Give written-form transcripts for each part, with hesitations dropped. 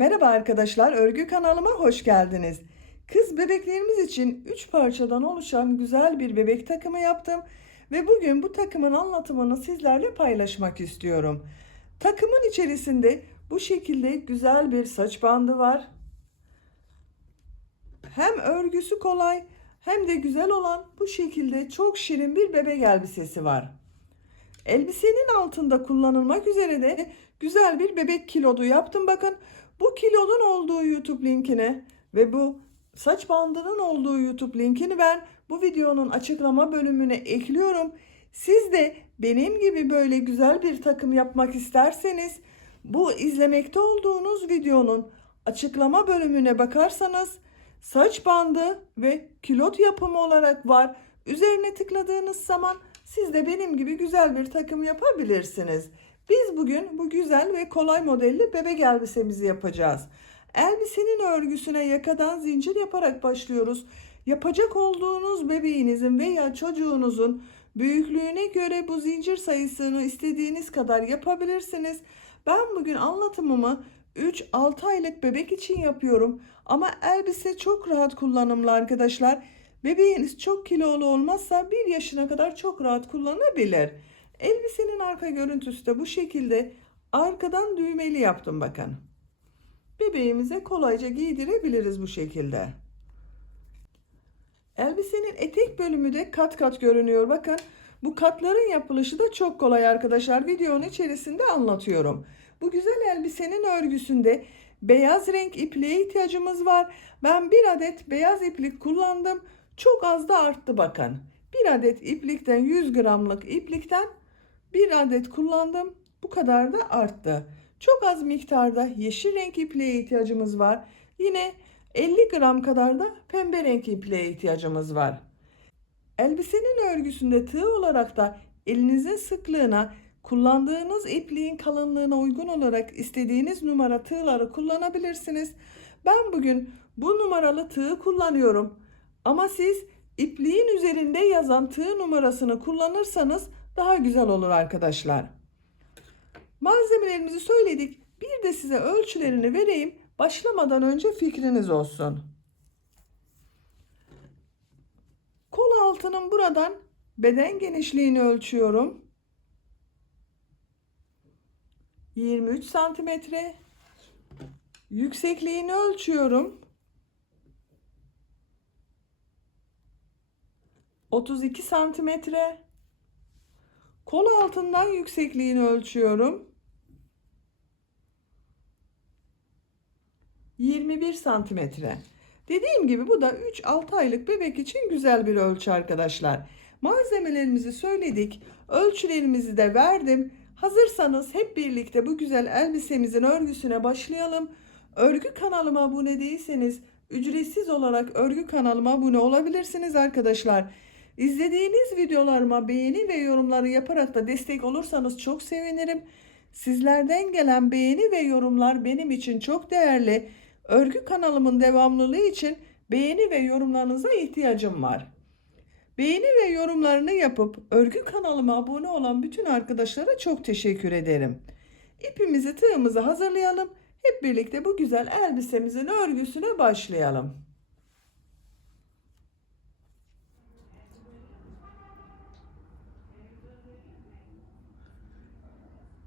Merhaba arkadaşlar, örgü kanalıma hoş geldiniz. Kız bebeklerimiz için 3 parçadan oluşan güzel bir bebek takımı yaptım ve bugün bu takımın anlatımını sizlerle paylaşmak istiyorum. Takımın içerisinde bu şekilde güzel bir saç bandı var. Hem örgüsü kolay hem de güzel olan bu şekilde çok şirin bir bebek elbisesi var. Elbisenin altında kullanılmak üzere de güzel bir bebek kilodu yaptım. Bakın, bu kilodun olduğu YouTube linkini ve bu saç bandının olduğu YouTube linkini ben bu videonun açıklama bölümüne ekliyorum. Siz de benim gibi böyle güzel bir takım yapmak isterseniz bu izlemekte olduğunuz videonun açıklama bölümüne bakarsanız saç bandı ve kilot yapımı olarak var. Üzerine tıkladığınız zaman siz de benim gibi güzel bir takım yapabilirsiniz. Biz bugün bu güzel ve kolay modelli bebek elbisemizi yapacağız. Elbisenin örgüsüne yakadan zincir yaparak başlıyoruz. Yapacak olduğunuz bebeğinizin veya çocuğunuzun büyüklüğüne göre bu zincir sayısını istediğiniz kadar yapabilirsiniz. Ben bugün anlatımımı 3-6 aylık bebek için yapıyorum. Ama elbise çok rahat kullanımlı arkadaşlar. Bebeğiniz çok kilolu olmazsa 1 yaşına kadar çok rahat kullanabilir. Elbisenin arka görüntüsü de bu şekilde. Arkadan düğmeli yaptım bakın. Bebeğimize kolayca giydirebiliriz bu şekilde. Elbisenin etek bölümü de kat kat görünüyor. Bakın, bu katların yapılışı da çok kolay arkadaşlar. Videonun içerisinde anlatıyorum. Bu güzel elbisenin örgüsünde beyaz renk ipliğe ihtiyacımız var. Ben bir adet beyaz iplik kullandım. Çok az da arttı bakın. Bir adet iplikten 100 gramlık iplikten bir adet kullandım. Bu kadar da arttı. Çok az miktarda yeşil renk ipliğe ihtiyacımız var. Yine 50 gram kadar da pembe renk ipliğe ihtiyacımız var. Elbisenin örgüsünde tığ olarak da elinizin sıklığına, kullandığınız ipliğin kalınlığına uygun olarak istediğiniz numara tığları kullanabilirsiniz. Ben bugün bu numaralı tığı kullanıyorum. Ama siz ipliğin üzerinde yazan tığ numarasını kullanırsanız daha güzel olur arkadaşlar. Malzemelerimizi söyledik. Bir de size ölçülerini vereyim. Başlamadan önce fikriniz olsun. Kol altının buradan beden genişliğini ölçüyorum. 23 santimetre. Yüksekliğini ölçüyorum. 32 santimetre. Kol altından yüksekliğini ölçüyorum. 21 santimetre. Dediğim gibi bu da 3-6 aylık bebek için güzel bir ölçü arkadaşlar. Malzemelerimizi söyledik. Ölçülerimizi de verdim. Hazırsanız hep birlikte bu güzel elbisemizin örgüsüne başlayalım. Örgü kanalıma abone değilseniz ücretsiz olarak örgü kanalıma abone olabilirsiniz arkadaşlar. İzlediğiniz videolarıma beğeni ve yorumları yaparak da destek olursanız çok sevinirim. Sizlerden gelen beğeni ve yorumlar benim için çok değerli. Örgü kanalımın devamlılığı için beğeni ve yorumlarınıza ihtiyacım var. Beğeni ve yorumlarını yapıp örgü kanalıma abone olan bütün arkadaşlara çok teşekkür ederim. İpimizi, tığımızı hazırlayalım. Hep birlikte bu güzel elbisemizin örgüsüne başlayalım.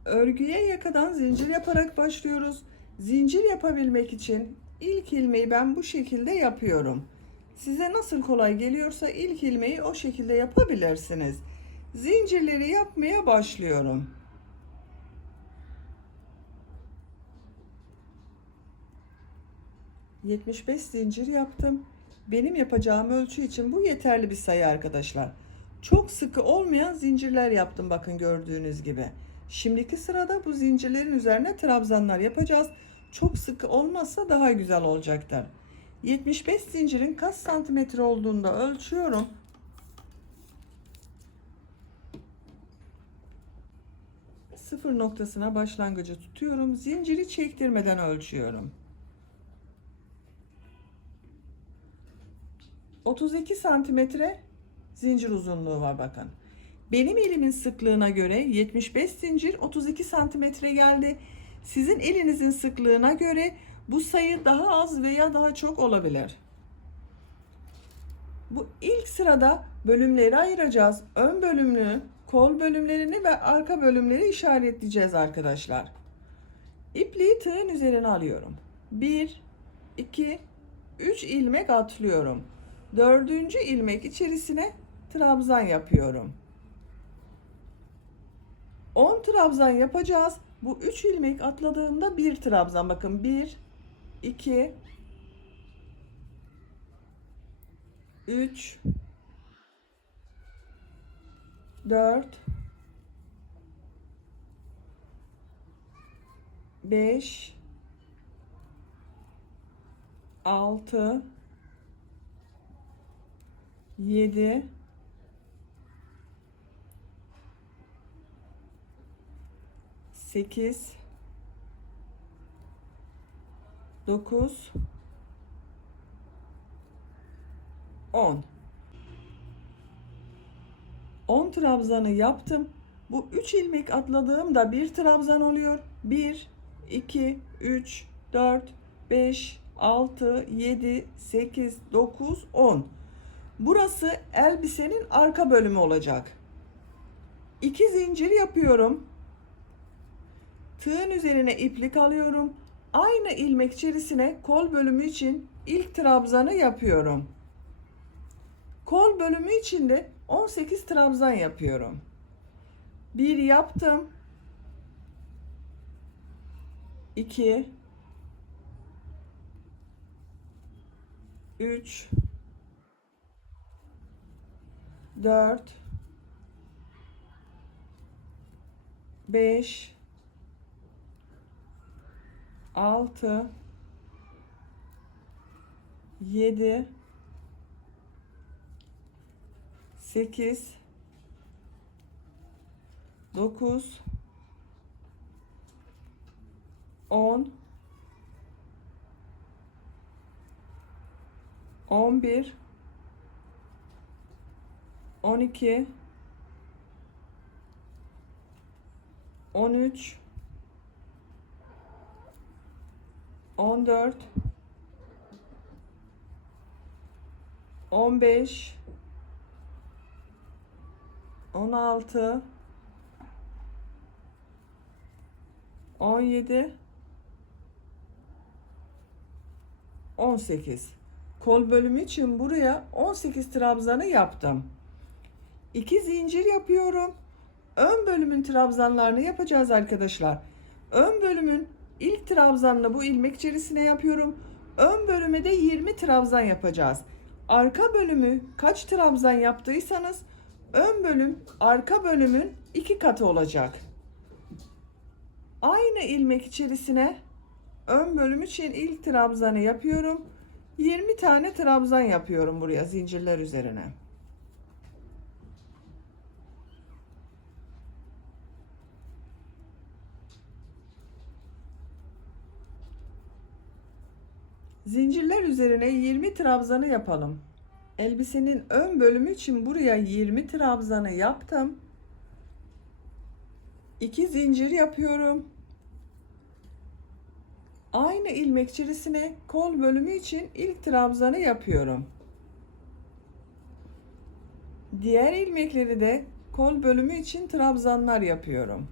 Örgüye yakadan zincir yaparak başlıyoruz. Zincir yapabilmek için ilk ilmeği ben bu şekilde yapıyorum. Size nasıl kolay geliyorsa ilk ilmeği o şekilde yapabilirsiniz. Zincirleri yapmaya başlıyorum. ...75 zincir yaptım. Benim yapacağım ölçü için bu yeterli bir sayı arkadaşlar. Çok sıkı olmayan zincirler yaptım, bakın gördüğünüz gibi. Şimdiki sırada bu zincirlerin üzerine trabzanlar yapacağız. Çok sıkı olmazsa daha güzel olacaktır. 75 zincirin kaç santimetre olduğunu da ölçüyorum. Sıfır noktasına başlangıcı tutuyorum. Zinciri çektirmeden ölçüyorum. 32 santimetre zincir uzunluğu var bakın. Benim elimin sıklığına göre 75 zincir 32 santimetre geldi. Sizin elinizin sıklığına göre Bu sayı daha az veya daha çok olabilir. Bu ilk sırada bölümleri ayıracağız. Ön bölümünü, kol bölümlerini ve arka bölümleri işaretleyeceğiz arkadaşlar. İpliği tığın üzerine alıyorum. 1, 2, 3 ilmek atlıyorum. 4. ilmek içerisine trabzan yapıyorum. 10 trabzan yapacağız. Bu 3 ilmek atladığımda bir trabzan. Bakın 1, 2, 3, 4, 5, 6, 7, 8, 9, 10. 10 trabzanı yaptım. Bu 3 ilmek atladığımda bir trabzan oluyor. 1, 2, 3, 4, 5, 6, 7, 8, 9, 10. Burası elbisenin arka bölümü olacak. 2 zincir yapıyorum. Tığın üzerine iplik alıyorum. Aynı ilmek içerisine kol bölümü için ilk trabzanı yapıyorum. Kol bölümü için de 18 trabzan yapıyorum. 1 yaptım. 2, 3, 4, 5, 6, 7, 8, 9, 10, 11, 12, 13, 14, 15, 16, 17, 18. Kol bölümü için buraya 18 trabzanı yaptım. 2 zincir yapıyorum. Ön bölümün trabzanlarını yapacağız arkadaşlar. Ön bölümün ilk trabzanını bu ilmek içerisine yapıyorum. Ön bölüme de 20 trabzan yapacağız. Arka bölümü kaç trabzan yaptıysanız ön bölüm arka bölümün 2 katı olacak. Aynı ilmek içerisine ön bölüm için ilk trabzanı yapıyorum. 20 tane trabzan yapıyorum buraya zincirler üzerine. Zincirler üzerine 20 trabzanı yapalım. Elbisenin ön bölümü için buraya 20 trabzanı yaptım. 2 zincir yapıyorum. Aynı ilmek içerisine kol bölümü için ilk trabzanı yapıyorum. Diğer ilmekleri de kol bölümü için trabzanlar yapıyorum.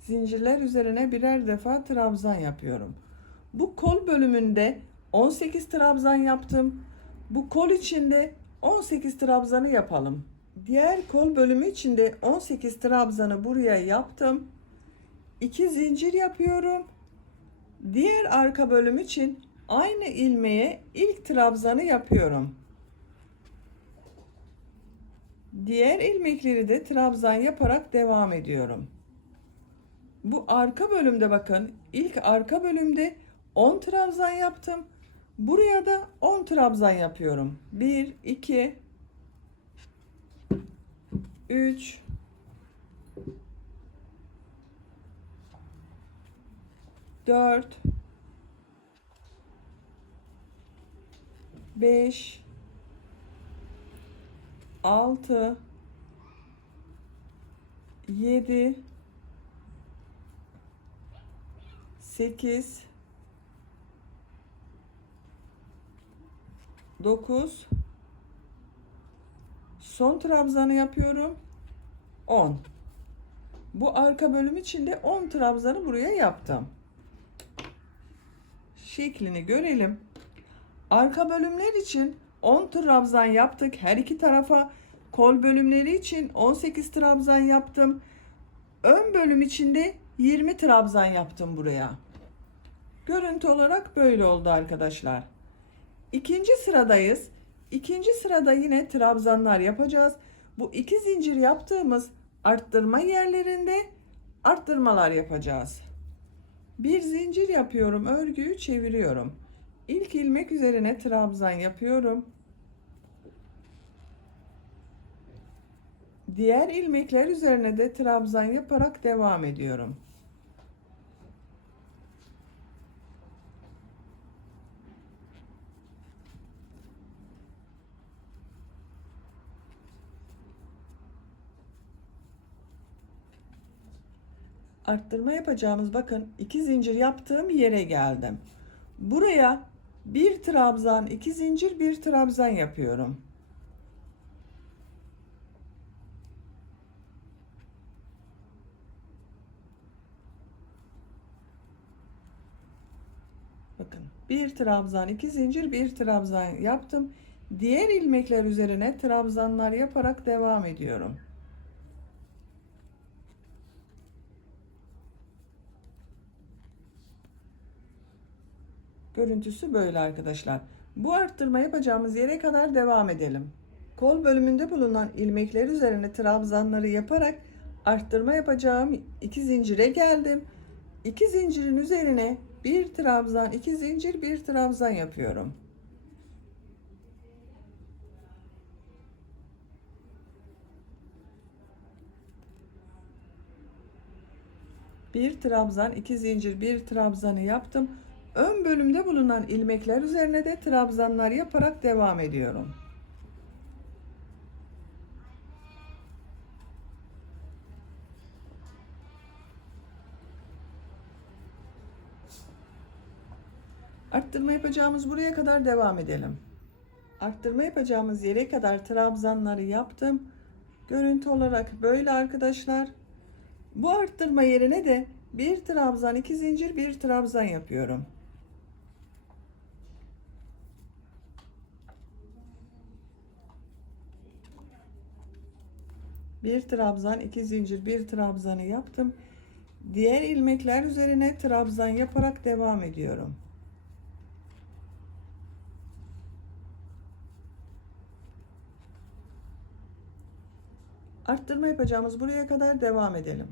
Zincirler üzerine birer defa trabzan yapıyorum. Bu kol bölümünde 18 trabzan yaptım. Bu kol içinde 18 trabzanı yapalım. Diğer kol bölümü içinde 18 trabzanı buraya yaptım. 2 zincir yapıyorum. Diğer arka bölüm için aynı ilmeğe ilk trabzanı yapıyorum. Diğer ilmekleri de trabzan yaparak devam ediyorum. Bu arka bölümde bakın ilk arka bölümde 10 trabzan yaptım. Buraya da 10 trabzan yapıyorum. 1, 2, 3, 4, 5, 6, 7, 8, 9, son trabzanı yapıyorum. 10. Bu arka bölüm için de 10 trabzanı buraya yaptım. Şeklini görelim. Arka bölümler için 10 trabzan yaptık. Her iki tarafa. Kol bölümleri için 18 trabzan yaptım. Ön bölüm için de 20 trabzan yaptım buraya. Görüntü olarak böyle oldu arkadaşlar. İkinci sıradayız. İkinci sırada yine trabzanlar yapacağız. Bu iki zincir yaptığımız arttırma yerlerinde arttırmalar yapacağız. Bir zincir yapıyorum, örgüyü çeviriyorum. İlk ilmek üzerine trabzan yapıyorum. Diğer ilmekler üzerine de trabzan yaparak devam ediyorum. Arttırma yapacağımız, bakın, iki zincir yaptığım yere geldim. Buraya bir trabzan, iki zincir, bir trabzan yapıyorum. Bakın, bir trabzan, iki zincir, bir trabzan yaptım. Diğer ilmekler üzerine trabzanlar yaparak devam ediyorum. Görüntüsü böyle arkadaşlar. Bu arttırma yapacağımız yere kadar devam edelim. Kol bölümünde bulunan ilmekler üzerine trabzanları yaparak arttırma yapacağım iki zincire geldim. İki zincirin üzerine bir trabzan, iki zincir, bir trabzan yapıyorum. Bir trabzan, iki zincir, bir trabzanı yaptım. Ön bölümde bulunan ilmekler üzerine de trabzanlar yaparak devam ediyorum. Arttırma yapacağımız buraya kadar devam edelim. Arttırma yapacağımız yere kadar trabzanları yaptım. Görüntü olarak böyle arkadaşlar. Bu arttırma yerine de bir trabzan, iki zincir, bir trabzan yapıyorum. Bir trabzan, iki zincir, bir trabzanı yaptım. Diğer ilmekler üzerine trabzan yaparak devam ediyorum. Arttırma yapacağımız buraya kadar devam edelim.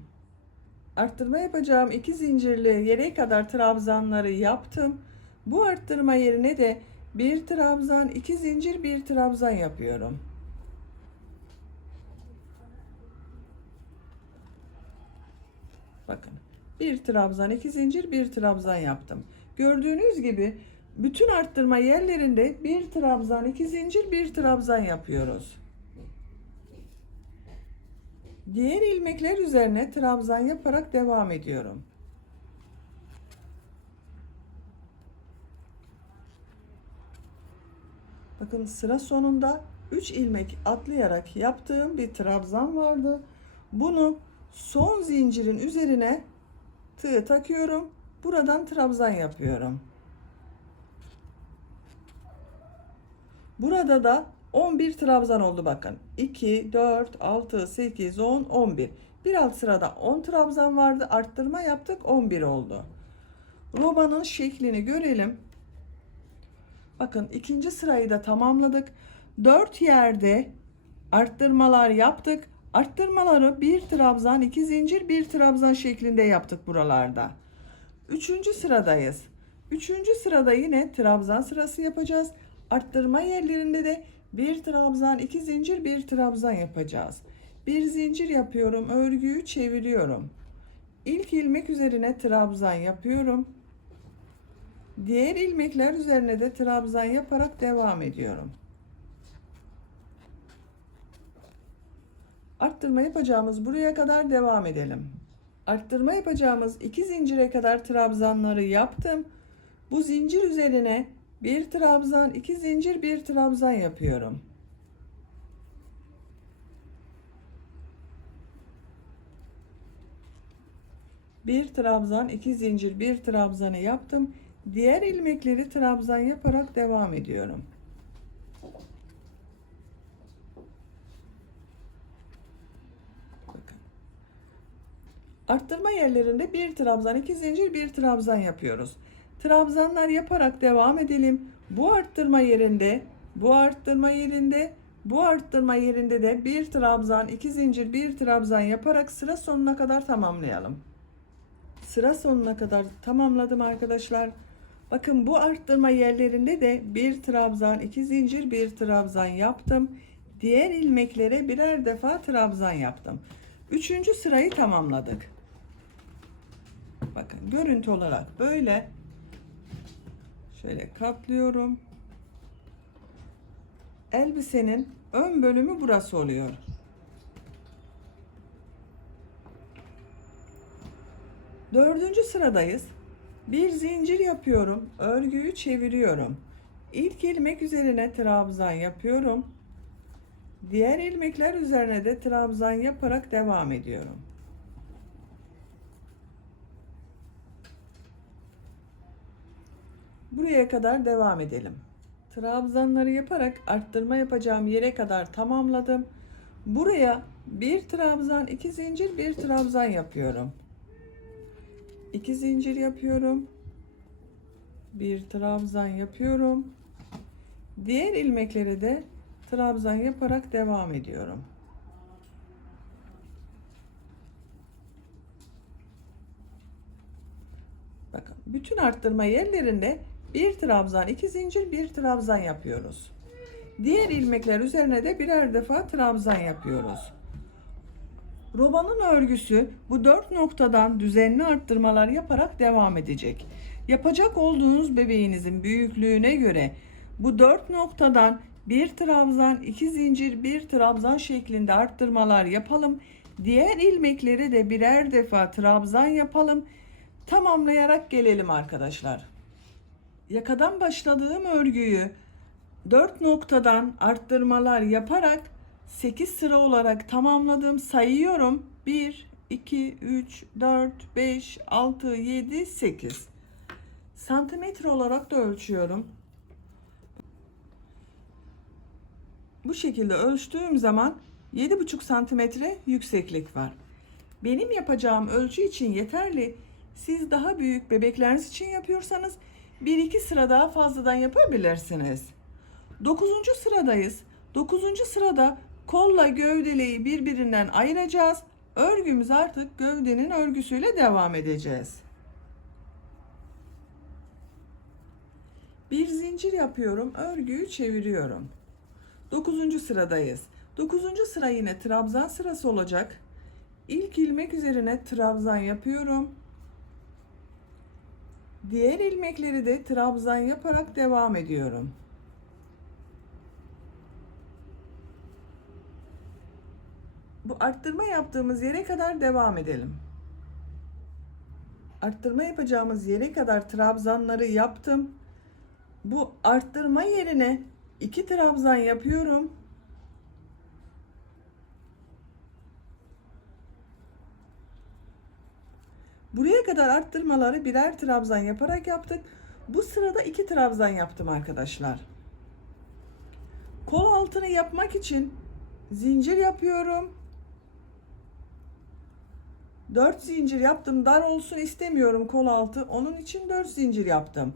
Arttırma yapacağım iki zincirli yere kadar trabzanları yaptım. Bu arttırma yerine de bir trabzan, iki zincir, bir trabzan yapıyorum. Bakın, bir trabzan, iki zincir, bir trabzan yaptım. Gördüğünüz gibi bütün arttırma yerlerinde bir trabzan, iki zincir, bir trabzan yapıyoruz. Diğer ilmekler üzerine trabzan yaparak devam ediyorum. Bakın, sıra sonunda 3 ilmek atlayarak yaptığım bir trabzan vardı. Bunu son zincirin üzerine tığ takıyorum. Buradan trabzan yapıyorum. Burada da 11 trabzan oldu bakın. 2, 4, 6, 8, 10, 11. Bir alt sırada 10 trabzan vardı. Arttırma yaptık, 11 oldu. Robanın şeklini görelim. Bakın, ikinci sırayı da tamamladık. 4 yerde arttırmalar yaptık. Arttırmaları bir trabzan, iki zincir, bir trabzan şeklinde yaptık buralarda. Üçüncü sıradayız. Üçüncü sırada yine trabzan sırası yapacağız. Arttırma yerlerinde de bir trabzan, iki zincir, bir trabzan yapacağız. Bir zincir yapıyorum, örgüyü çeviriyorum. İlk ilmek üzerine trabzan yapıyorum. Diğer ilmekler üzerine de trabzan yaparak devam ediyorum. Arttırma yapacağımız buraya kadar devam edelim. Arttırma yapacağımız 2 zincire kadar trabzanları yaptım. Bu zincir üzerine bir trabzan, 2 zincir, bir trabzan yapıyorum. Bir trabzan, 2 zincir, bir trabzanı yaptım. Diğer ilmekleri trabzan yaparak devam ediyorum. Bakın. Arttırma yerlerinde bir trabzan, 2 zincir, bir trabzan yapıyoruz. Trabzanlar yaparak devam edelim. Bu arttırma yerinde, bu arttırma yerinde, bu arttırma yerinde de bir trabzan, 2 zincir, bir trabzan yaparak sıra sonuna kadar tamamlayalım. Sıra sonuna kadar tamamladım arkadaşlar. Bakın bu arttırma yerlerinde de bir trabzan, 2 zincir, bir trabzan yaptım. Diğer ilmeklere birer defa trabzan yaptım. Üçüncü sırayı tamamladık. Bakın görüntü olarak böyle. Şöyle katlıyorum. Elbisenin ön bölümü burası oluyor. Dördüncü sıradayız. Bir zincir yapıyorum. Örgüyü çeviriyorum. İlk ilmek üzerine trabzan yapıyorum. Diğer ilmekler üzerine de trabzan yaparak devam ediyorum. Buraya kadar devam edelim. Trabzanları yaparak arttırma yapacağım yere kadar tamamladım. Buraya bir trabzan, 2 zincir, bir trabzan yapıyorum. 2 zincir yapıyorum. Bir trabzan yapıyorum. Diğer ilmekleri de trabzan yaparak devam ediyorum. Bakın bütün arttırma yerlerinde bir trabzan, 2 zincir, bir trabzan yapıyoruz. Diğer ilmekler üzerine de birer defa trabzan yapıyoruz. Robanın örgüsü bu 4 noktadan düzenli arttırmalar yaparak devam edecek. Yapacak olduğunuz bebeğinizin büyüklüğüne göre bu 4 noktadan bir trabzan, 2 zincir, bir trabzan şeklinde arttırmalar yapalım. Diğer ilmekleri de birer defa trabzan yapalım. Tamamlayarak gelelim arkadaşlar. Yakadan başladığım örgüyü 4 noktadan arttırmalar yaparak 8 sıra olarak tamamladım. Sayıyorum. 1, 2, 3, 4, 5, 6, 7, 8. Santimetre olarak da ölçüyorum. Bu şekilde ölçtüğüm zaman 7,5 santimetre yükseklik var. Benim yapacağım ölçü için yeterli. Siz daha büyük bebekleriniz için yapıyorsanız 1-2 sıra daha fazladan yapabilirsiniz. 9. sıradayız. 9. sırada kolla gövdeliği birbirinden ayıracağız. Örgümüz artık gövdenin örgüsüyle devam edeceğiz. Bir zincir yapıyorum, örgüyü çeviriyorum. 9. sıradayız. 9. sıra yine trabzan sırası olacak. İlk ilmek üzerine trabzan yapıyorum. Diğer ilmekleri de trabzan yaparak devam ediyorum. Bu arttırma yaptığımız yere kadar devam edelim. Arttırma yapacağımız yere kadar trabzanları yaptım. Bu arttırma yerine 2 trabzan yapıyorum. Buraya kadar arttırmaları birer trabzan yaparak yaptık. Bu sırada 2 trabzan yaptım arkadaşlar. Kol altını yapmak için zincir yapıyorum. 4 zincir yaptım. Dar olsun istemiyorum kol altı. Onun için 4 zincir yaptım.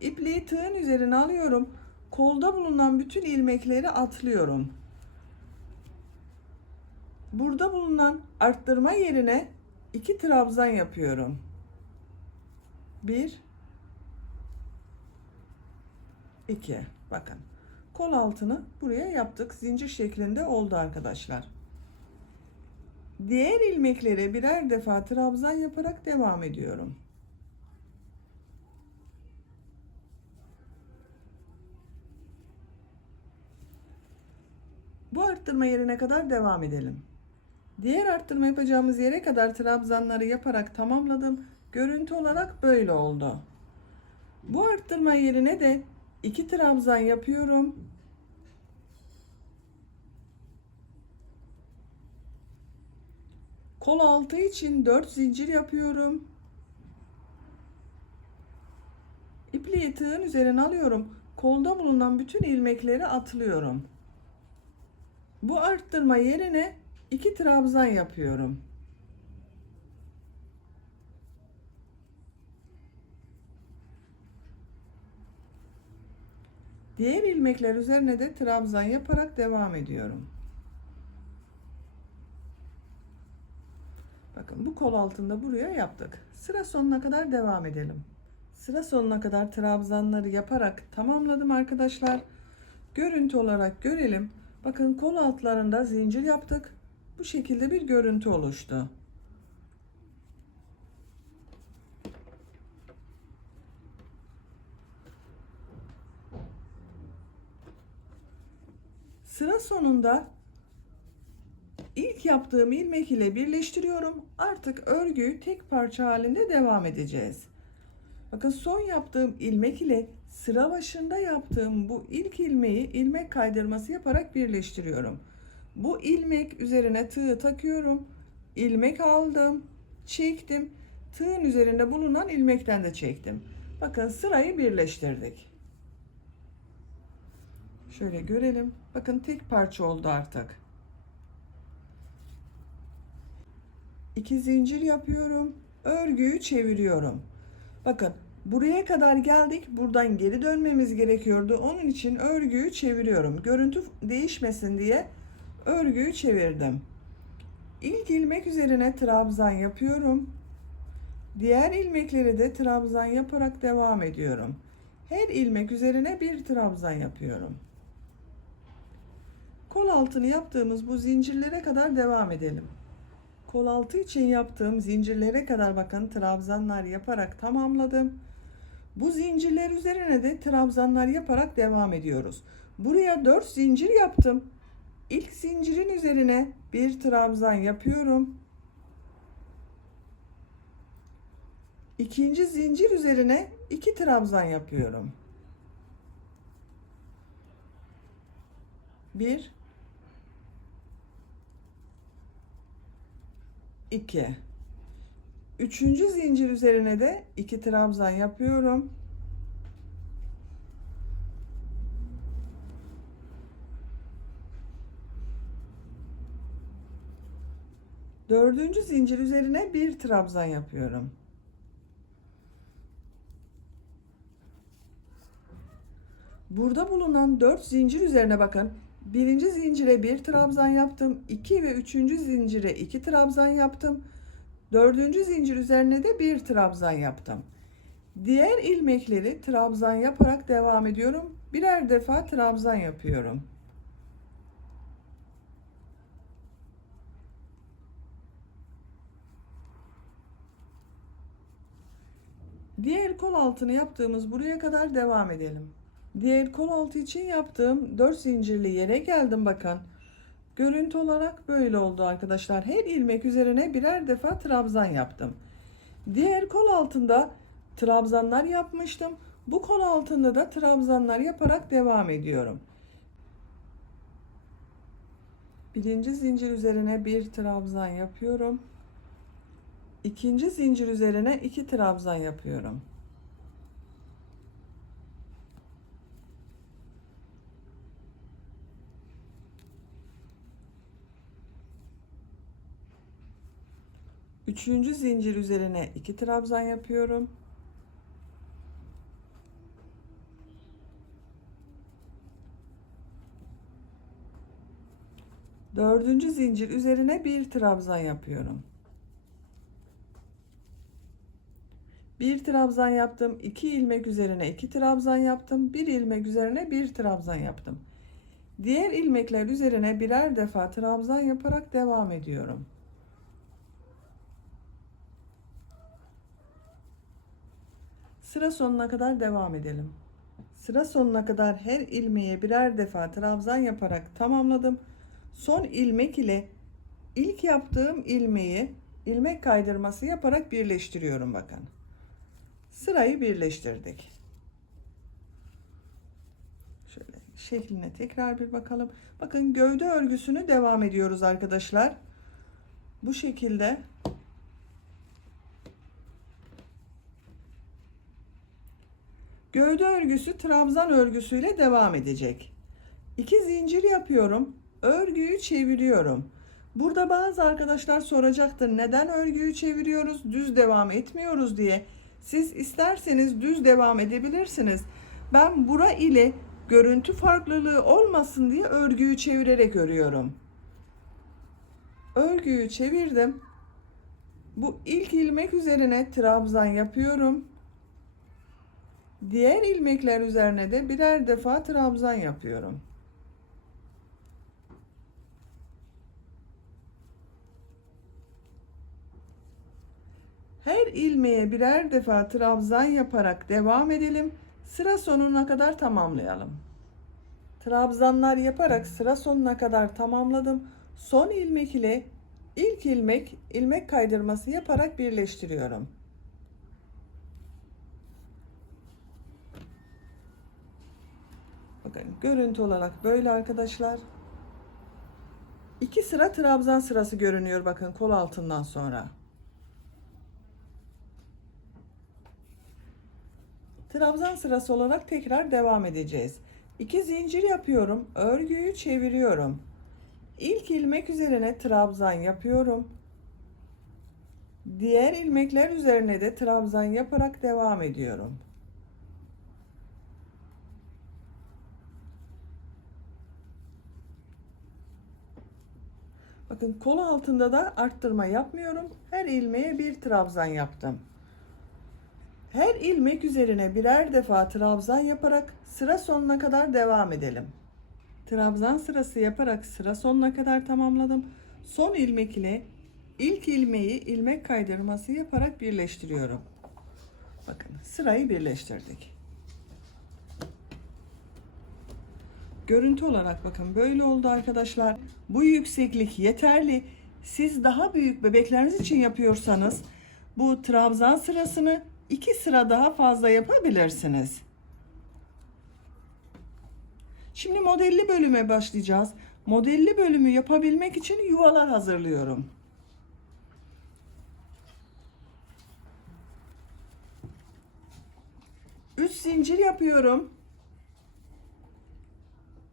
İpliği tığın üzerine alıyorum. Kolda bulunan bütün ilmekleri atlıyorum. Burada bulunan arttırma yerine 2 trabzan yapıyorum. 1 2. Bakın. Kol altını buraya yaptık. Zincir şeklinde oldu arkadaşlar. Diğer ilmeklere birer defa trabzan yaparak devam ediyorum. Bu arttırma yerine kadar devam edelim. Diğer arttırma yapacağımız yere kadar trabzanları yaparak tamamladım. Görüntü olarak böyle oldu. Bu arttırma yerine de 2 trabzan yapıyorum. Kol altı için 4 zincir yapıyorum. İpliği tığın üzerine alıyorum. Kolda bulunan bütün ilmekleri atlıyorum. Bu arttırma yerine 2 trabzan yapıyorum. Diğer ilmekler üzerine de trabzan yaparak devam ediyorum. Bakın bu kol altında buraya yaptık. Sıra sonuna kadar devam edelim. Sıra sonuna kadar trabzanları yaparak tamamladım arkadaşlar. Görüntü olarak görelim. Bakın kol altlarında zincir yaptık. Bu şekilde bir görüntü oluştu. Sıra sonunda ilk yaptığım ilmek ile birleştiriyorum. Artık örgüyü tek parça halinde devam edeceğiz. Bakın son yaptığım ilmek ile sıra başında yaptığım bu ilk ilmeği ilmek kaydırması yaparak birleştiriyorum. Bu ilmek üzerine tığı takıyorum. İlmek aldım, çektim. Tığın üzerinde bulunan ilmekten de çektim. Bakın sırayı birleştirdik. Şöyle görelim. Bakın tek parça oldu artık. 2 zincir yapıyorum. Örgüyü çeviriyorum. Bakın buraya kadar geldik. Buradan geri dönmemiz gerekiyordu. Onun için örgüyü çeviriyorum. Görüntü değişmesin diye örgüyü çevirdim. İlk ilmek üzerine trabzan yapıyorum. Diğer ilmekleri de trabzan yaparak devam ediyorum. Her ilmek üzerine bir trabzan yapıyorum. Kol altını yaptığımız bu zincirlere kadar devam edelim. Kol altı için yaptığım zincirlere kadar bakın trabzanlar yaparak tamamladım. Bu zincirler üzerine de trabzanlar yaparak devam ediyoruz. Buraya 4 zincir yaptım. İlk zincirin üzerine bir trabzan yapıyorum. İkinci zincir üzerine 2 trabzan yapıyorum. 1 2. Üçüncü zincir üzerine de 2 trabzan yapıyorum. Dördüncü zincir üzerine bir trabzan yapıyorum. Burada bulunan 4 zincir üzerine bakın. Birinci zincire bir trabzan yaptım. 2 ve üçüncü zincire 2 trabzan yaptım. Dördüncü zincir üzerine de bir trabzan yaptım. Diğer ilmekleri trabzan yaparak devam ediyorum. Birer defa trabzan yapıyorum. Diğer kol altını yaptığımız buraya kadar devam edelim. Diğer kol altı için yaptığım 4 zincirli yere geldim bakın. Görüntü olarak böyle oldu arkadaşlar. Her ilmek üzerine birer defa trabzan yaptım. Diğer kol altında trabzanlar yapmıştım. Bu kol altında da trabzanlar yaparak devam ediyorum. Birinci zincir üzerine bir trabzan yapıyorum. İkinci zincir üzerine 2 trabzan yapıyorum. Üçüncü zincir üzerine 2 trabzan yapıyorum. Dördüncü zincir üzerine bir trabzan yapıyorum. Bir trabzan yaptım. 2 ilmek üzerine 2 trabzan yaptım. Bir ilmek üzerine bir trabzan yaptım. Diğer ilmekler üzerine birer defa trabzan yaparak devam ediyorum. Sıra sonuna kadar devam edelim. Sıra sonuna kadar her ilmeğe birer defa trabzan yaparak tamamladım. Son ilmek ile ilk yaptığım ilmeği ilmek kaydırması yaparak birleştiriyorum bakın. Sırayı birleştirdik. Şöyle şekline tekrar bir bakalım. Bakın gövde örgüsünü devam ediyoruz arkadaşlar. Bu şekilde gövde örgüsü trabzan örgüsüyle devam edecek. 2 zincir yapıyorum. Örgüyü çeviriyorum. Burada bazı arkadaşlar soracaktır, neden örgüyü çeviriyoruz, düz devam etmiyoruz diye. Siz isterseniz düz devam edebilirsiniz. Ben bura ile görüntü farklılığı olmasın diye örgüyü çevirerek örüyorum. Örgüyü çevirdim. Bu ilk ilmek üzerine trabzan yapıyorum. Diğer ilmekler üzerine de birer defa trabzan yapıyorum. Her ilmeğe birer defa trabzan yaparak devam edelim. Sıra sonuna kadar tamamlayalım. Trabzanlar yaparak sıra sonuna kadar tamamladım. Son ilmek ile ilk ilmek kaydırması yaparak birleştiriyorum. Bakın görüntü olarak böyle arkadaşlar. 2 sıra trabzan sırası görünüyor bakın kol altından sonra. Trabzan sırası olarak tekrar devam edeceğiz. 2 zincir yapıyorum. Örgüyü çeviriyorum. İlk ilmek üzerine trabzan yapıyorum. Diğer ilmekler üzerine de trabzan yaparak devam ediyorum. Bakın kol altında da arttırma yapmıyorum. Her ilmeğe bir trabzan yaptım. Her ilmek üzerine birer defa trabzan yaparak sıra sonuna kadar devam edelim. Trabzan sırası yaparak sıra sonuna kadar tamamladım. Son ilmek ile ilk ilmeği ilmek kaydırması yaparak birleştiriyorum. Bakın sırayı birleştirdik. Görüntü olarak bakın böyle oldu arkadaşlar. Bu yükseklik yeterli. Siz daha büyük bebekleriniz için yapıyorsanız bu trabzan sırasını 2 sıra daha fazla yapabilirsiniz. Şimdi modelli bölüme başlayacağız. Modelli bölümü yapabilmek için yuvalar hazırlıyorum. Üç zincir yapıyorum.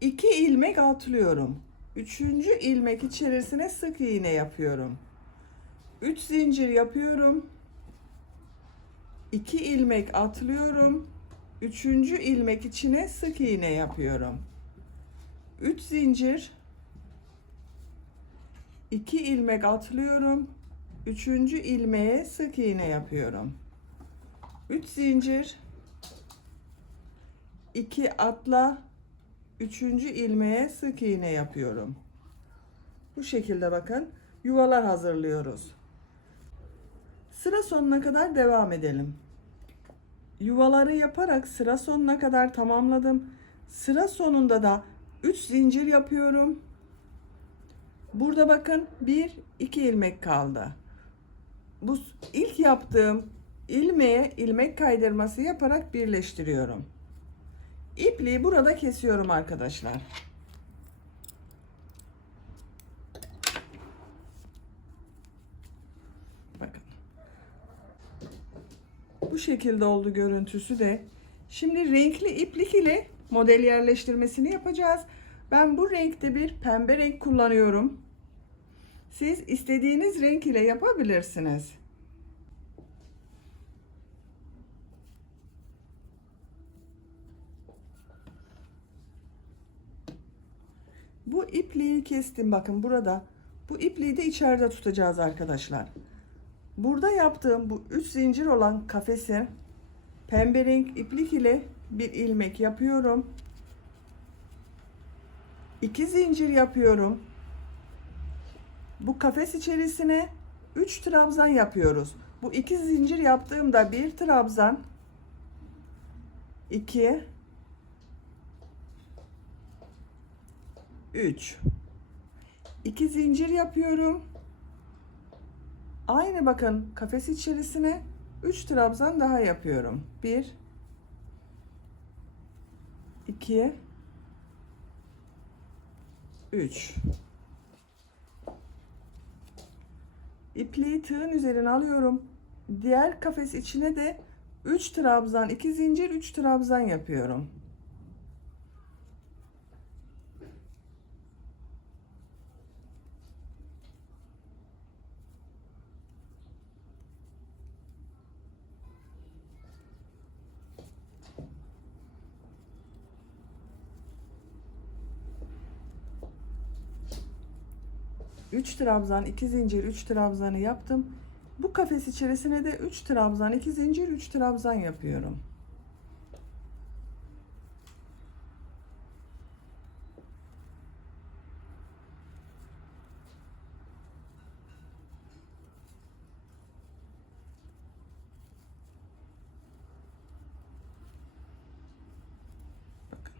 2 ilmek atlıyorum. 3. ilmek içerisine sık iğne yapıyorum. 3 zincir yapıyorum. 2 ilmek atlıyorum. 3. ilmek içine sık iğne yapıyorum. 3 zincir, 2 ilmek atlıyorum. 3. ilmeğe sık iğne yapıyorum. 3 zincir, 2 atla, 3. ilmeğe sık iğne yapıyorum. Bu şekilde bakın yuvalar hazırlıyoruz. Sıra sonuna kadar devam edelim. Yuvaları yaparak sıra sonuna kadar tamamladım. Sıra sonunda da 3 zincir yapıyorum. Burada bakın 1-2 ilmek kaldı. Bu ilk yaptığım ilmeğe ilmek kaydırması yaparak birleştiriyorum. İpliği burada kesiyorum arkadaşlar. Bakın. Bu şekilde oldu görüntüsü de. Şimdi renkli iplik ile model yerleştirmesini yapacağız. Ben bu renkte bir pembe renk kullanıyorum. Siz istediğiniz renk ile yapabilirsiniz. Bu ipliği kestim bakın burada. Bu ipliği de içeride tutacağız arkadaşlar. Burada yaptığım bu 3 zincir olan kafesi pembe renk iplik ile bir ilmek yapıyorum. 2 zincir yapıyorum. Bu kafes içerisine 3 trabzan yapıyoruz. Bu 2 zincir yaptığımda bir trabzan, 2, 3. 2 zincir yapıyorum. Aynı bakın kafes içerisine 3 trabzan daha yapıyorum. 1 2 3. İpliği tığın üzerine alıyorum. Diğer kafes içine de 3 trabzan, 2 zincir, 3 trabzan yapıyorum. Üç trabzan, 2 zincir, 3 trabzanı yaptım. Bu kafes içerisine de 3 trabzan, 2 zincir, 3 trabzan yapıyorum. Bakın.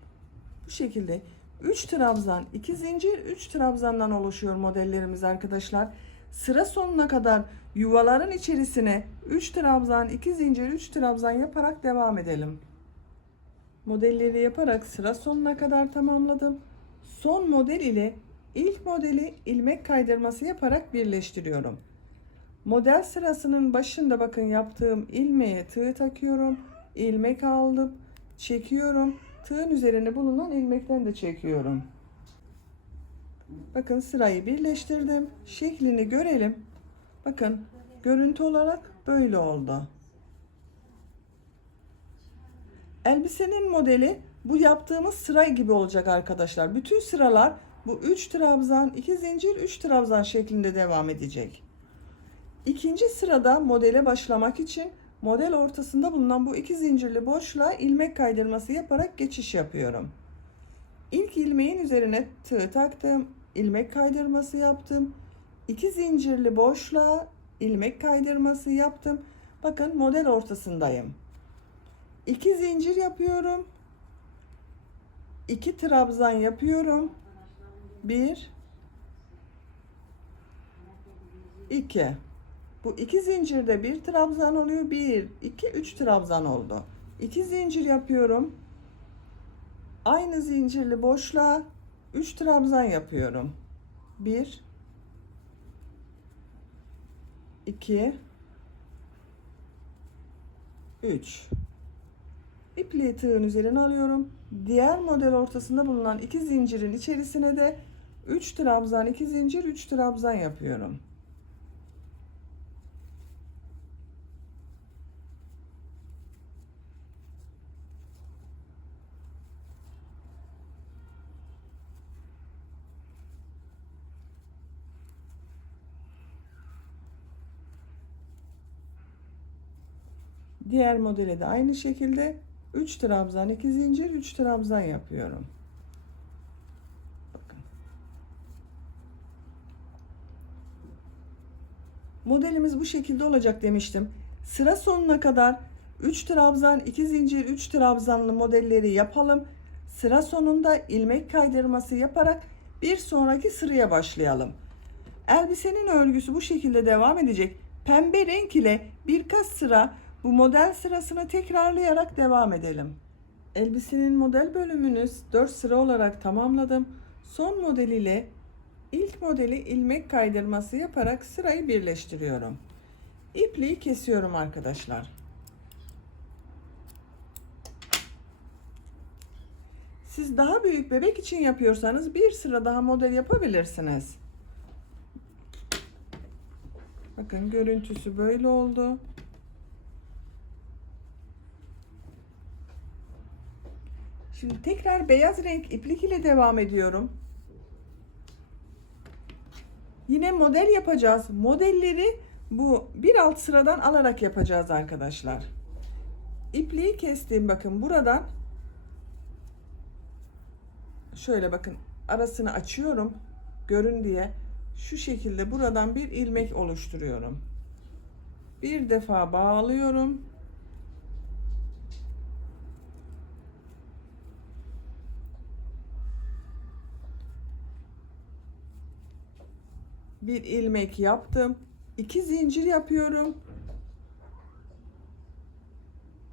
Bu şekilde 3 trabzan, 2 zincir, 3 trabzandan oluşuyor modellerimiz arkadaşlar. Sıra sonuna kadar yuvaların içerisine 3 trabzan, 2 zincir, 3 trabzan yaparak devam edelim. Modelleri yaparak sıra sonuna kadar tamamladım. Son model ile ilk modeli ilmek kaydırması yaparak birleştiriyorum. Model sırasının başında bakın yaptığım ilmeğe tığ takıyorum. İlmek aldım, çekiyorum. Tığın üzerine bulunan ilmekten de çekiyorum. Bakın sırayı birleştirdim. Şeklini görelim. Bakın görüntü olarak böyle oldu. Elbisenin modeli bu yaptığımız sıra gibi olacak arkadaşlar. Bütün sıralar bu 3 trabzan, 2 zincir, 3 trabzan şeklinde devam edecek. İkinci sırada modele başlamak için model ortasında bulunan bu 2 zincirli boşluğa ilmek kaydırması yaparak geçiş yapıyorum. İlk ilmeğin üzerine tığ taktım, ilmek kaydırması yaptım. 2 zincirli boşluğa ilmek kaydırması yaptım. Bakın model ortasındayım. 2 zincir yapıyorum. 2 trabzan yapıyorum. 1 2. Bu 2 zincirde bir trabzan oluyor. 1 2 3 trabzan oldu. 2 zincir yapıyorum. Aynı zincirli boşluğa 3 trabzan yapıyorum. 1 2 3. İpliği tığın üzerine alıyorum. Diğer model ortasında bulunan 2 zincirin içerisine de 3 trabzan, 2 zincir, 3 trabzan yapıyorum. Diğer modele de aynı şekilde 3 trabzan, 2 zincir, 3 trabzan yapıyorum. Bakın. Modelimiz bu şekilde olacak demiştim. Sıra sonuna kadar 3 trabzan, 2 zincir, 3 trabzanlı modelleri yapalım. Sıra sonunda ilmek kaydırması yaparak bir sonraki sıraya başlayalım. Elbisenin örgüsü bu şekilde devam edecek. Pembe renk ile birkaç sıra bu model sırasını tekrarlayarak devam edelim. Elbisenin model bölümünü 4 sıra olarak tamamladım. Son model ile ilk modeli ilmek kaydırması yaparak sırayı birleştiriyorum. İpliği kesiyorum arkadaşlar. Siz daha büyük bebek için yapıyorsanız bir sıra daha model yapabilirsiniz. Bakın görüntüsü böyle oldu. Şimdi tekrar beyaz renk iplik ile devam ediyorum. Yine model yapacağız. Modelleri bu bir alt sıradan alarak yapacağız arkadaşlar. İpliği kestim bakın buradan. Şöyle bakın arasını açıyorum. Görün diye. Şu şekilde buradan bir ilmek oluşturuyorum. Bir defa bağlıyorum. Bir ilmek yaptım. 2 zincir yapıyorum.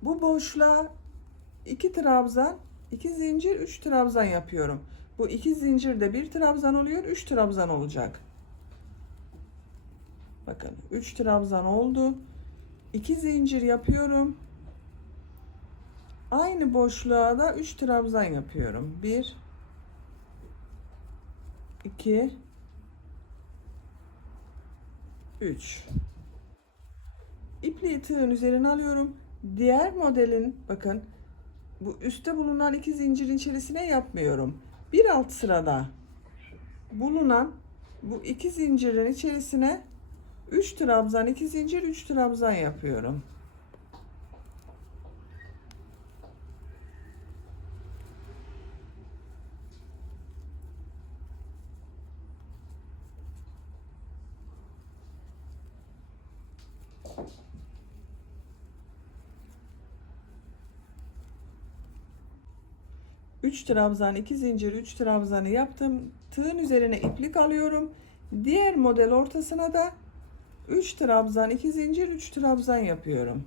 Bu boşluğa 2 trabzan, 2 zincir, 3 trabzan yapıyorum. Bu 2 zincirde 1 trabzan oluyor, 3 trabzan olacak. Bakın 3 trabzan oldu. 2 zincir yapıyorum. Aynı boşluğa da 3 trabzan yapıyorum. 1 2 3. İpliği tığın üzerine alıyorum. Diğer modelin bakın bu üstte bulunan 2 zincirin içerisine yapmıyorum. Bir alt sırada bulunan bu 2 zincirin içerisine 3 trabzan, 2 zincir, 3 trabzan yapıyorum. Üç trabzan, 2 zincir, 3 trabzanı yaptım. Tığın üzerine iplik alıyorum. Diğer model ortasına da 3 trabzan, 2 zincir, 3 trabzan yapıyorum.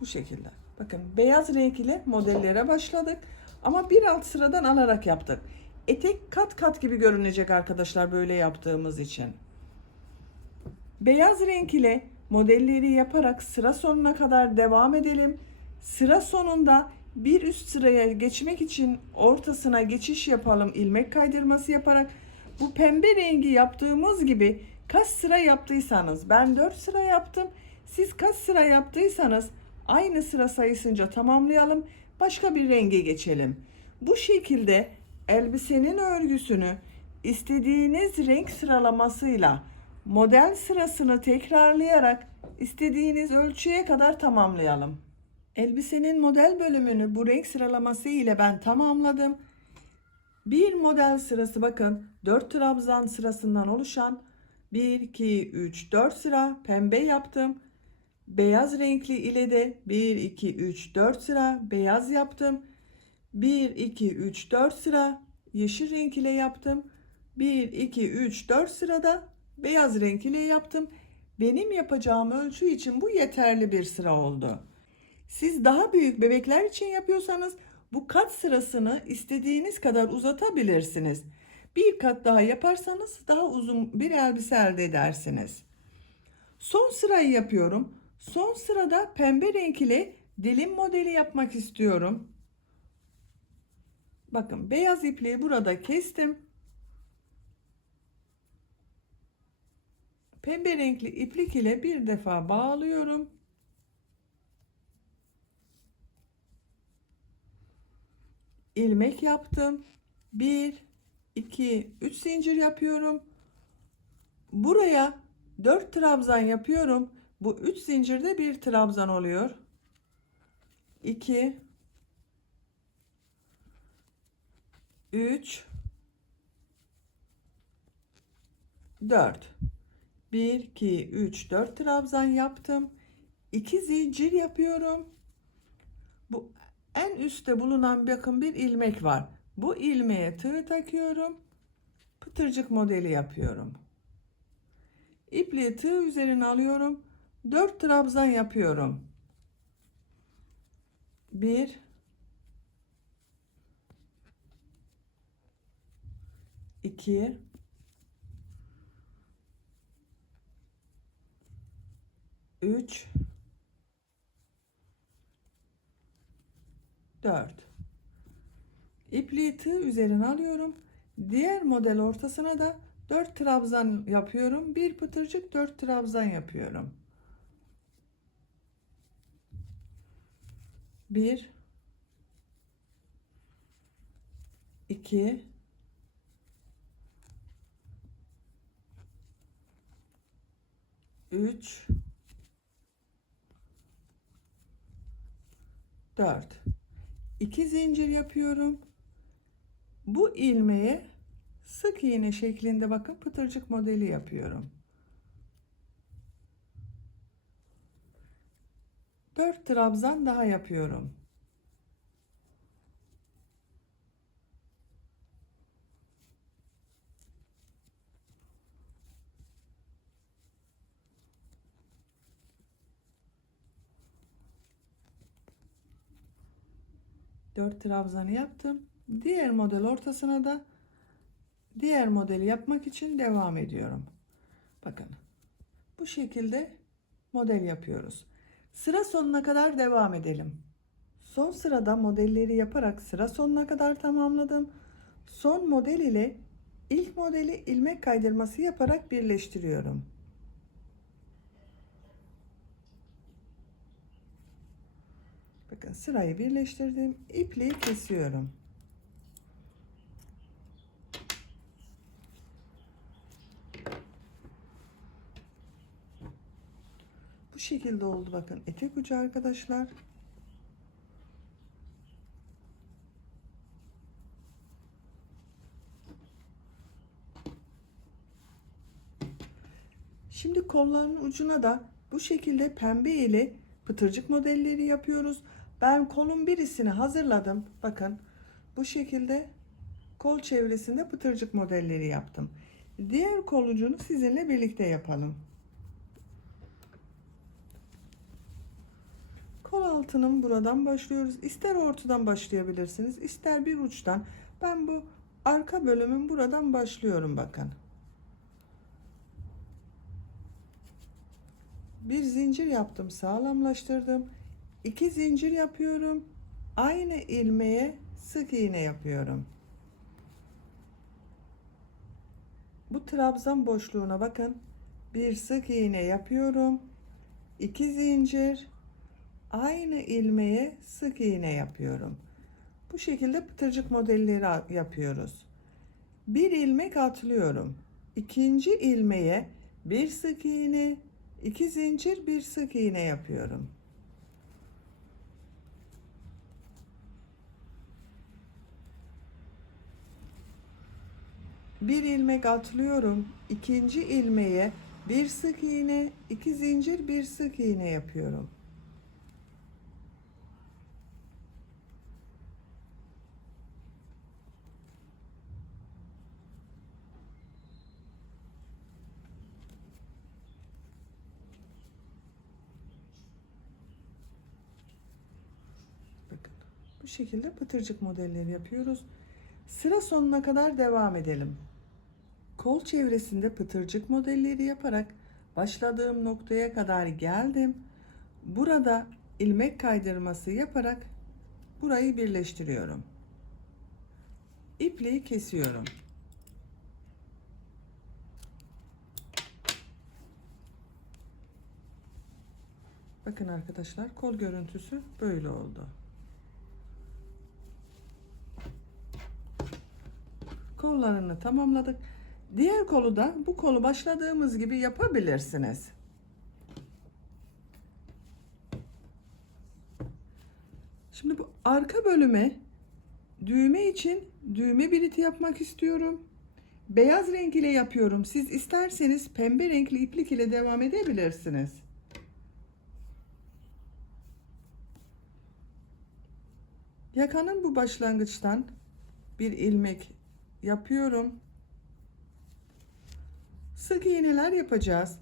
Bu şekilde. Bakın beyaz renk ile modellere başladık. Ama bir alt sıradan alarak yaptık. Etek kat kat gibi görünecek arkadaşlar böyle yaptığımız için. Beyaz renk ile modelleri yaparak sıra sonuna kadar devam edelim. Sıra sonunda bir üst sıraya geçmek için ortasına geçiş yapalım. İlmek kaydırması yaparak bu pembe rengi yaptığımız gibi kaç sıra yaptıysanız, ben 4 sıra yaptım. Siz kaç sıra yaptıysanız aynı sıra sayısınca tamamlayalım. Başka bir renge geçelim. Bu şekilde elbisenin örgüsünü istediğiniz renk sıralamasıyla model sırasını tekrarlayarak istediğiniz ölçüye kadar tamamlayalım. Elbisenin model bölümünü bu renk sıralaması ile ben tamamladım. Bir model sırası bakın 4 trabzan sırasından oluşan 1 2 3 4 sıra pembe yaptım. Beyaz renkli ile de 1 2 3 4 sıra beyaz yaptım. 1 2 3 4 sıra yeşil renk ile yaptım. 1 2 3 4 sırada beyaz renk ile yaptım. Benim yapacağım ölçü için bu yeterli bir sıra oldu. Siz daha büyük bebekler için yapıyorsanız bu kat sırasını istediğiniz kadar uzatabilirsiniz. Bir kat daha yaparsanız daha uzun bir elbise elde edersiniz. Son sırayı yapıyorum. Son sırada pembe renk ile dilim modeli yapmak istiyorum. Bakın beyaz ipliği burada kestim. Pembe renkli iplik ile bir defa bağlıyorum. İlmek yaptım. 1 2 3 zincir yapıyorum. Buraya 4 trabzan yapıyorum. Bu 3 zincirde bir trabzan oluyor. 2 3 4 1 2 3 4 trabzan yaptım. 2 zincir yapıyorum. Bu en üstte bulunan bakın bir ilmek var. Bu ilmeğe tığ takıyorum. Pıtırcık modeli yapıyorum. İpliği tığ üzerine alıyorum. 4 trabzan yapıyorum. 1 2 3 4. İpliği tığ üzerine alıyorum. Diğer model ortasına da 4 trabzan yapıyorum. Bir pıtırcık 4 trabzan yapıyorum. 1 2 3 4. 2 zincir yapıyorum. Bu ilmeğe sık iğne şeklinde bakın pıtırcık modeli yapıyorum. 4 trabzan daha yapıyorum. Dört trabzanı yaptım. Diğer model ortasına da diğer modeli yapmak için devam ediyorum. Bakın bu şekilde model yapıyoruz. Sıra sonuna kadar devam edelim. Son sırada modelleri yaparak sıra sonuna kadar tamamladım. Son model ile ilk modeli ilmek kaydırması yaparak birleştiriyorum. Bakın sırayı birleştirdim. İpliği kesiyorum. Bu şekilde oldu bakın etek ucu arkadaşlar. Şimdi kolların ucuna da bu şekilde pembe ile pıtırcık modelleri yapıyoruz. Ben kolun birisini hazırladım. Bakın bu şekilde kol çevresinde pıtırcık modelleri yaptım. Diğer kol ucunu sizinle birlikte yapalım. Kol altının buradan başlıyoruz. İster ortadan başlayabilirsiniz, ister bir uçtan. Ben bu arka bölümün buradan başlıyorum bakın. Bir zincir yaptım, sağlamlaştırdım. 2 zincir yapıyorum. Aynı ilmeğe sık iğne yapıyorum. Bu trabzan boşluğuna bakın. Bir sık iğne yapıyorum. 2 zincir. Aynı ilmeğe sık iğne yapıyorum. Bu şekilde pıtırcık modelleri yapıyoruz. Bir ilmek atlıyorum. İkinci ilmeğe bir sık iğne, 2 zincir, bir sık iğne yapıyorum. Bir ilmek atlıyorum. İkinci ilmeğe bir sık iğne, 2 zincir, bir sık iğne yapıyorum. Bakın bu şekilde pıtırcık modelleri yapıyoruz. Sıra sonuna kadar devam edelim. Kol çevresinde pıtırcık modelleri yaparak başladığım noktaya kadar geldim. Burada ilmek kaydırması yaparak burayı birleştiriyorum. İpliği kesiyorum. Bakın arkadaşlar kol görüntüsü böyle oldu. Kollarını tamamladık. Diğer kolu da bu kolu başladığımız gibi yapabilirsiniz. Şimdi bu arka bölüme düğme için düğme biriti yapmak istiyorum. Beyaz renk ile yapıyorum. Siz isterseniz pembe renkli iplik ile devam edebilirsiniz. Yakanın bu başlangıçtan bir ilmek yapıyorum. Sık iğneler yapacağız.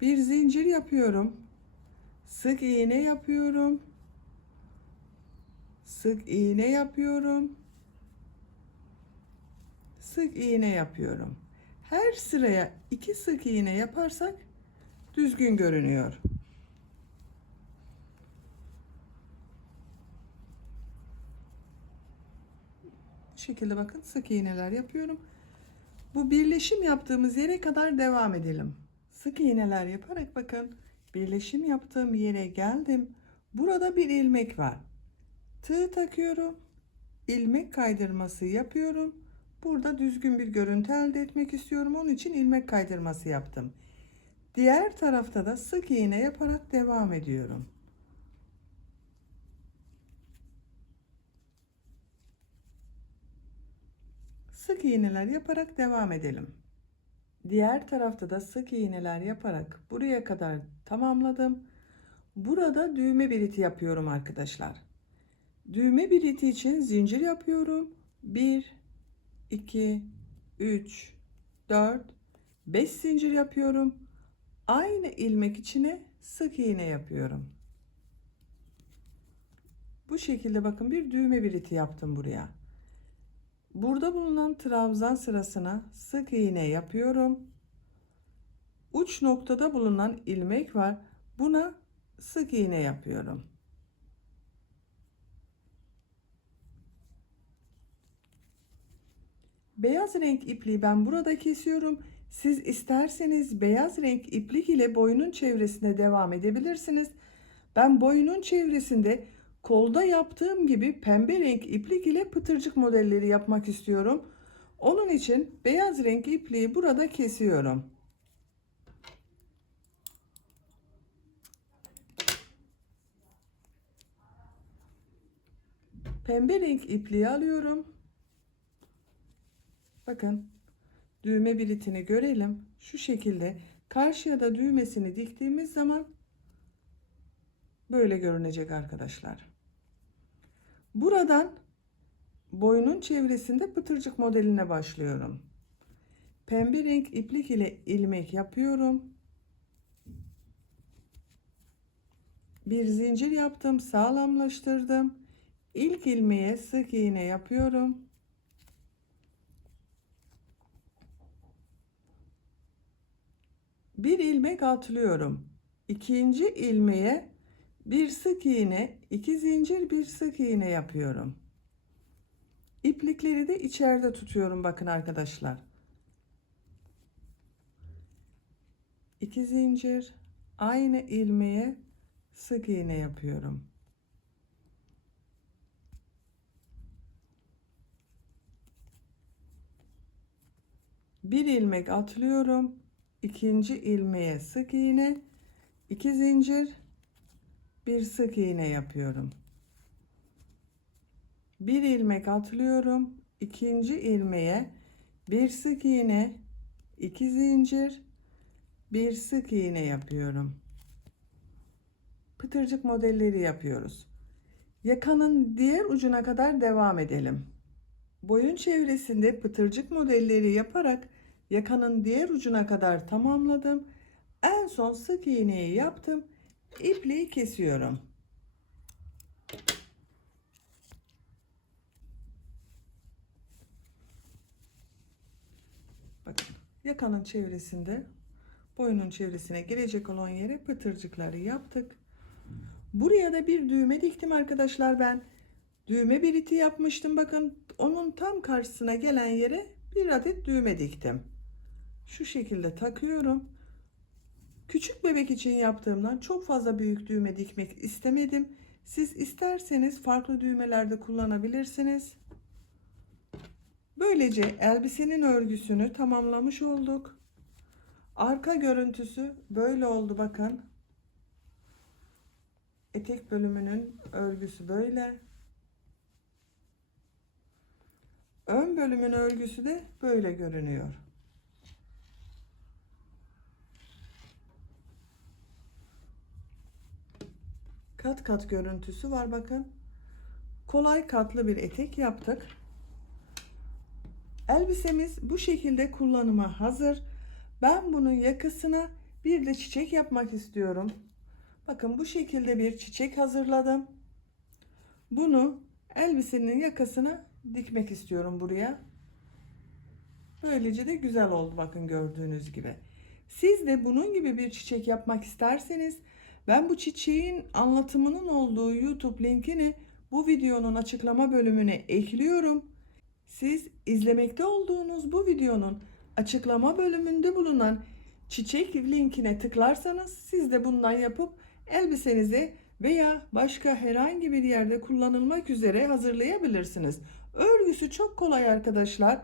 Bir zincir yapıyorum. Sık iğne yapıyorum. Sık iğne yapıyorum. Sık iğne yapıyorum. Her sıraya 2 sık iğne yaparsak düzgün görünüyor. Bu şekilde bakın sık iğneler yapıyorum. Bu birleşim yaptığımız yere kadar devam edelim. Sık iğneler yaparak bakın birleşim yaptığım yere geldim. Burada bir ilmek var. Tığ takıyorum. İlmek kaydırması yapıyorum. Burada düzgün bir görüntü elde etmek istiyorum. Onun için ilmek kaydırması yaptım. Diğer tarafta da sık iğne yaparak devam ediyorum. sık iğneler yaparak devam edelim. Diğer tarafta da sık iğneler yaparak buraya kadar tamamladım. Burada düğme biriti yapıyorum arkadaşlar. Düğme biriti için zincir yapıyorum. 1, 2, 3, 4, 5 zincir yapıyorum. Aynı ilmek içine sık iğne yapıyorum. Bu şekilde bakın bir düğme biriti yaptım buraya. Burada bulunan trabzan sırasına sık iğne yapıyorum. Uç noktada bulunan ilmek var. Buna sık iğne yapıyorum. Beyaz renk ipliği ben burada kesiyorum. Siz isterseniz beyaz renk iplik ile boyunun çevresine devam edebilirsiniz. Ben boyunun çevresinde kolda yaptığım gibi pembe renk iplik ile pıtırcık modelleri yapmak istiyorum. Onun için beyaz renk ipliği burada kesiyorum. Pembe renk ipliği alıyorum. Bakın düğme biritini görelim. Şu şekilde karşıya da düğmesini diktiğimiz zaman böyle görünecek arkadaşlar. Buradan boynun çevresinde pıtırcık modeline başlıyorum. Pembe renk iplik ile ilmek yapıyorum. Bir zincir yaptım, sağlamlaştırdım. İlk ilmeğe sık iğne yapıyorum. Bir ilmek atlıyorum. İkinci ilmeğe bir sık iğne, iki zincir, bir sık iğne yapıyorum. İplikleri de içeride tutuyorum bakın arkadaşlar. 2 zincir, aynı ilmeğe sık iğne yapıyorum. Bir ilmek atlıyorum. İkinci ilmeğe sık iğne, 2 zincir, bir sık iğne yapıyorum. Bir ilmek atlıyorum. İkinci ilmeğe bir sık iğne, 2 zincir, bir sık iğne yapıyorum. Pıtırcık modelleri yapıyoruz. Yakanın diğer ucuna kadar devam edelim. Boyun çevresinde pıtırcık modelleri yaparak yakanın diğer ucuna kadar tamamladım. En son sık iğneyi yaptım. İpliği kesiyorum. Bakın yakanın çevresinde boyunun çevresine gelecek olan yere pıtırcıkları yaptık. Buraya da bir düğme diktim arkadaşlar ben. Düğme biriti yapmıştım. Bakın onun tam karşısına gelen yere bir adet düğme diktim. Şu şekilde takıyorum. Küçük bebek için yaptığımdan çok fazla büyük düğme dikmek istemedim. Siz isterseniz farklı düğmelerde kullanabilirsiniz. Böylece elbisenin örgüsünü tamamlamış olduk. Arka görüntüsü böyle oldu bakın. Etek bölümünün örgüsü böyle. Ön bölümün örgüsü de böyle görünüyor. Kat kat görüntüsü var bakın. Kolay katlı bir etek yaptık. Elbisemiz bu şekilde kullanıma hazır. Ben bunun yakasına bir de çiçek yapmak istiyorum. Bakın bu şekilde bir çiçek hazırladım. Bunu elbisenin yakasına dikmek istiyorum buraya. Böylece de güzel oldu bakın gördüğünüz gibi. Siz de bunun gibi bir çiçek yapmak isterseniz ben bu çiçeğin anlatımının olduğu YouTube linkini bu videonun açıklama bölümüne ekliyorum. Siz izlemekte olduğunuz bu videonun açıklama bölümünde bulunan çiçek linkine tıklarsanız siz de bundan yapıp elbisenize veya başka herhangi bir yerde kullanılmak üzere hazırlayabilirsiniz. Örgüsü çok kolay arkadaşlar.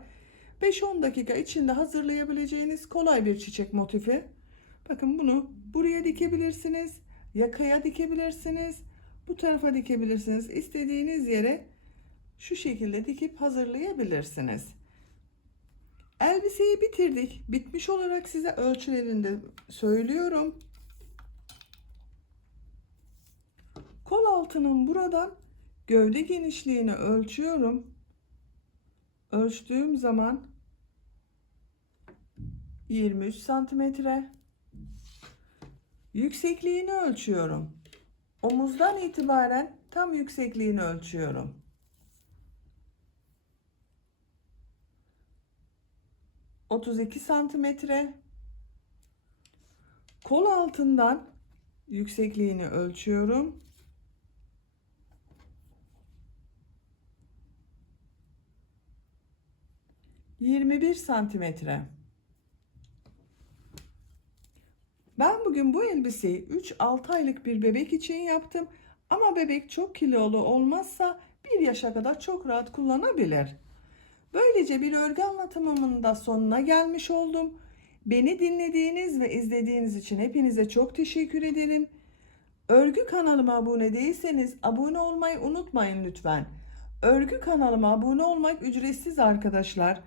5-10 dakika içinde hazırlayabileceğiniz kolay bir çiçek motifi. Bakın bunu buraya dikebilirsiniz. Yakaya dikebilirsiniz. Bu tarafa dikebilirsiniz. İstediğiniz yere şu şekilde dikip hazırlayabilirsiniz. Elbiseyi bitirdik. Bitmiş olarak size ölçülerini de söylüyorum. Kol altının buradan gövde genişliğini ölçüyorum. Ölçtüğüm zaman 23 santimetre. Yüksekliğini ölçüyorum. Omuzdan itibaren tam yüksekliğini ölçüyorum. 32 santimetre. Kol altından yüksekliğini ölçüyorum. 21 santimetre. Ben bugün bu elbiseyi 3-6 aylık bir bebek için yaptım. Ama bebek çok kilolu olmazsa 1 yaşa kadar çok rahat kullanabilir. Böylece bir örgü anlatımımın da sonuna gelmiş oldum. Beni dinlediğiniz ve izlediğiniz için hepinize çok teşekkür ederim. Örgü kanalıma abone değilseniz abone olmayı unutmayın lütfen. Örgü kanalıma abone olmak ücretsiz arkadaşlar.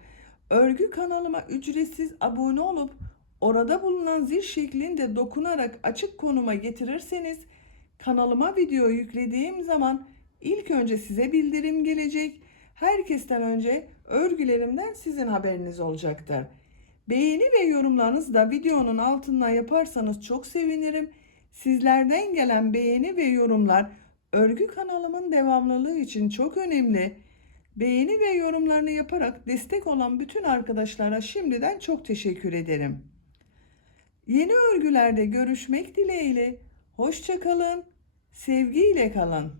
Örgü kanalıma ücretsiz abone olup orada bulunan zil şeklinde dokunarak açık konuma getirirseniz kanalıma video yüklediğim zaman ilk önce size bildirim gelecek. Herkesten önce örgülerimden sizin haberiniz olacaktır. Beğeni ve yorumlarınızı da videonun altına yaparsanız çok sevinirim. Sizlerden gelen beğeni ve yorumlar örgü kanalımın devamlılığı için çok önemli. Beğeni ve yorumlarını yaparak destek olan bütün arkadaşlara şimdiden çok teşekkür ederim. Yeni örgülerde görüşmek dileğiyle. Hoşça kalın, sevgiyle kalın.